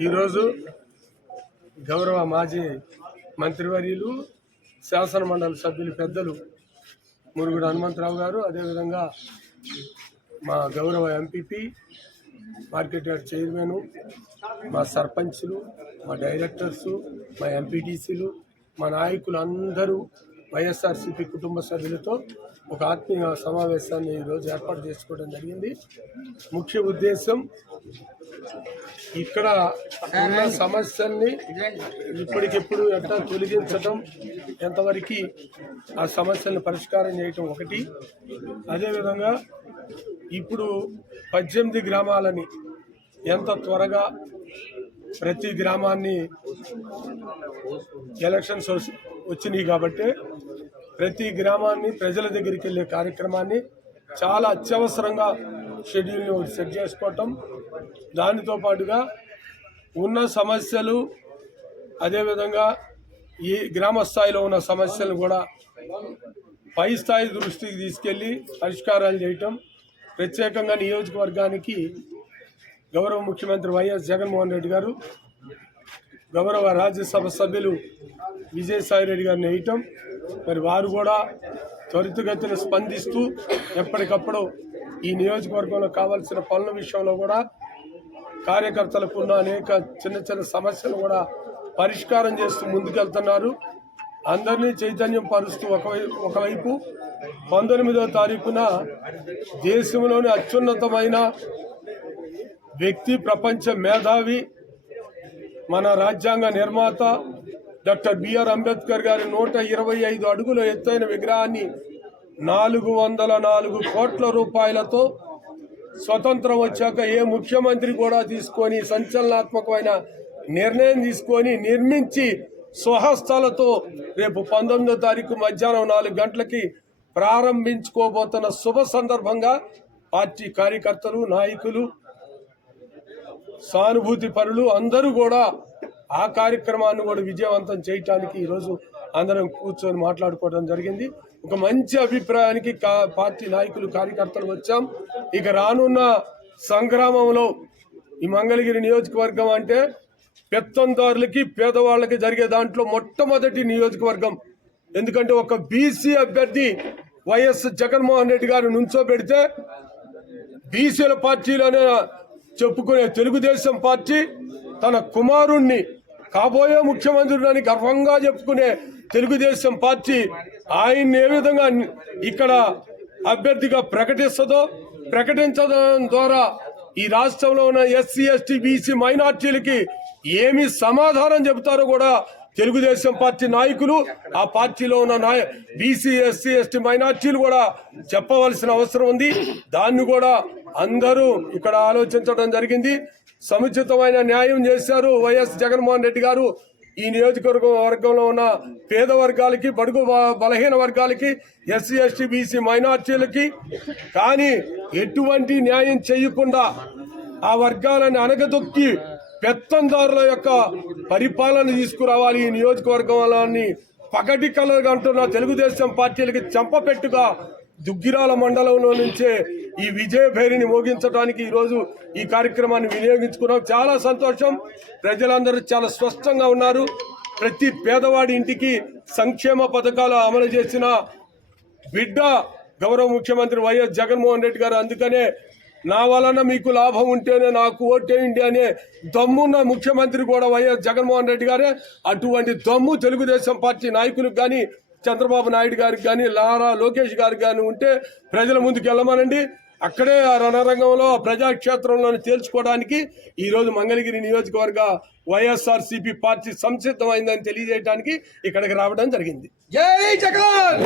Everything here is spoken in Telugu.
ఈరోజు గౌరవ మాజీ మంత్రివర్యులు శాసన మండలి సభ్యులు పెద్దలు మురుగుడు హనుమంతరావు గారు అదేవిధంగా మా గౌరవ ఎంపీపీ మార్కెట్ యార్డ్ చైర్మన్ మా సర్పంచ్లు మా డైరెక్టర్సు మా ఎంపీటీసీలు మా నాయకులు అందరూ వైఎస్ఆర్సీపీ కుటుంబ సభ్యులతో ఒక ఆత్మీయ సమావేశాన్ని ఈరోజు ఏర్పాటు చేసుకోవడం జరిగింది. ముఖ్య ఉద్దేశం ఇక్కడ ఉన్న సమస్యల్ని ఇప్పటికెప్పుడు ఎట్లా తొలగించడం ఎంతవరకు ఆ సమస్యలను పరిష్కారం చేయటం ఒకటి. అదేవిధంగా ఇప్పుడు పద్దెనిమిది గ్రామాలని ఎంత త్వరగా ప్రతి గ్రామాన్ని ఎలక్షన్స్ వచ్చినాయి కాబట్టి ప్రతి గ్రామాన్ని ప్రజల దగ్గరికి వెళ్ళే కార్యక్రమాన్ని చాలా అత్యవసరంగా షెడ్యూల్ని ఒకటి సెట్ చేసుకోవటం. దానితో పాటుగా ఉన్న సమస్యలు అదేవిధంగా ఈ గ్రామ స్థాయిలో ఉన్న సమస్యలను కూడా పై స్థాయి దృష్టికి తీసుకెళ్ళి పరిష్కారాలు చేయటం. ప్రత్యేకంగా నియోజకవర్గానికి గౌరవ ముఖ్యమంత్రి వైఎస్ జగన్మోహన్ రెడ్డి గారు గౌరవ రాజ్యసభ సభ్యులు విజయసాయి రెడ్డి గారిని వేయటం. మరి వారు కూడా త్వరితగతిన స్పందిస్తూ ఎప్పటికప్పుడు ఈ నియోజకవర్గంలో కావాల్సిన పనుల విషయంలో కూడా కార్యకర్తలకు ఉన్న అనేక చిన్న చిన్న సమస్యలు కూడా పరిష్కారం చేస్తూ ముందుకెళ్తున్నారు. అందరినీ చైతన్యం పరుస్తూ ఒకవైపు ఒకవైపు పంతొమ్మిదవ తారీఖున దేశంలోని అత్యున్నతమైన వ్యక్తి ప్రపంచ మేధావి మన రాజ్యాంగ నిర్మాత డాక్టర్ బిఆర్ అంబేద్కర్ గారి నూట ఇరవై ఐదు అడుగుల ఎత్తైన విగ్రహాన్ని నాలుగు వందల నాలుగు కోట్ల రూపాయలతో స్వతంత్రం వచ్చాక ఏ ముఖ్యమంత్రి కూడా తీసుకొని సంచలనాత్మకమైన నిర్ణయం తీసుకొని నిర్మించి స్వహస్తాలతో రేపు పంతొమ్మిదో తారీఖు మధ్యాహ్నం నాలుగు గంటలకి ప్రారంభించుకోబోతున్న శుభ సందర్భంగా పార్టీ కార్యకర్తలు నాయకులు సానుభూతి పరులు అందరూ కూడా ఆ కార్యక్రమాన్ని కూడా విజయవంతం చేయటానికి ఈరోజు అందరం కూర్చొని మాట్లాడుకోవడం జరిగింది. ఒక మంచి అభిప్రాయానికి కా- పార్టీ నాయకులు కార్యకర్తలు వచ్చాం. ఇక రానున్న సంగ్రామంలో ఈ మంగళగిరి నియోజకవర్గం అంటే పెత్తందారులకి పేదవాళ్ళకి జరిగే దాంట్లో మొట్టమొదటి నియోజకవర్గం. ఎందుకంటే ఒక బీసీ అభ్యర్థి వైఎస్ జగన్మోహన్ రెడ్డి గారు నుంచోబెడితే బీసీల పార్టీలోనే చెప్పుకునే తెలుగుదేశం పార్టీ తన కుమారుణ్ణి కాబోయే ముఖ్యమంత్రుడని గర్వంగా చెప్పుకునే తెలుగుదేశం పార్టీ ఆయన్ని ఏ విధంగా ఇక్కడ అభ్యర్థిగా ప్రకటిస్తుందో ప్రకటించడం ద్వారా ఈ రాష్ట్రంలో ఉన్న ఎస్సీ ఎస్టీ బీసీ మైనార్టీలకి ఏమి సమాధానం చెబుతారో కూడా తెలుగుదేశం పార్టీ నాయకులు ఆ పార్టీలో ఉన్న నాయ బీసీ ఎస్సీ ఎస్టీ మైనార్టీలు కూడా చెప్పవలసిన అవసరం ఉంది. దాన్ని కూడా అందరూ ఇక్కడ ఆలోచించడం జరిగింది. సముచితమైన న్యాయం చేశారు వైఎస్ జగన్మోహన్ రెడ్డి గారు. ఈ నియోజకవర్గం వర్గంలో ఉన్న పేద వర్గాలకి బడుగు బలహీన వర్గాలకి ఎస్సీ ఎస్టీ బీసీ మైనార్టీలకి కానీ ఎటువంటి న్యాయం చేయకుండా ఆ వర్గాలను అనగదొక్కి పెత్తందారుల యొక్క పరిపాలన తీసుకురావాలి. ఈ నియోజకవర్గాలని పగటి కలగంటున్న తెలుగుదేశం పార్టీలకి చంపపెట్టుగా దుగ్గిరాల మండలంలో నుంచే ఈ విజయ భేరిని మోగించడానికి ఈరోజు ఈ కార్యక్రమాన్ని వినియోగించుకున్నాం. చాలా సంతోషం. ప్రజలందరూ చాలా స్పష్టంగా ఉన్నారు. ప్రతి పేదవాడి ఇంటికి సంక్షేమ పథకాలు అమలు చేసిన బిడ్డ గౌరవ ముఖ్యమంత్రి వైఎస్ జగన్మోహన్ రెడ్డి గారు. అందుకనే నా వలన మీకు లాభం ఉంటేనే నాకు ఓటేయండి అనే దమ్మున్న ముఖ్యమంత్రి కూడా వైఎస్ జగన్మోహన్ రెడ్డి గారే. అటువంటి దమ్ము తెలుగుదేశం పార్టీ నాయకులకు కానీ చంద్రబాబు నాయుడు గారికి కానీ లారా లోకేష్ గారికి కానీ ఉంటే ప్రజల ముందుకు వెళ్ళమనండి. అక్కడే ఆ రణరంగంలో ఆ ప్రజాక్షేత్రంలో తేల్చుకోవడానికి ఈరోజు మంగళగిరి నియోజకవర్గ వైఎస్ఆర్ సిపి పార్టీ సంసిద్ధమైందని తెలియజేయడానికి ఇక్కడికి రావడం జరిగింది. జై జగన్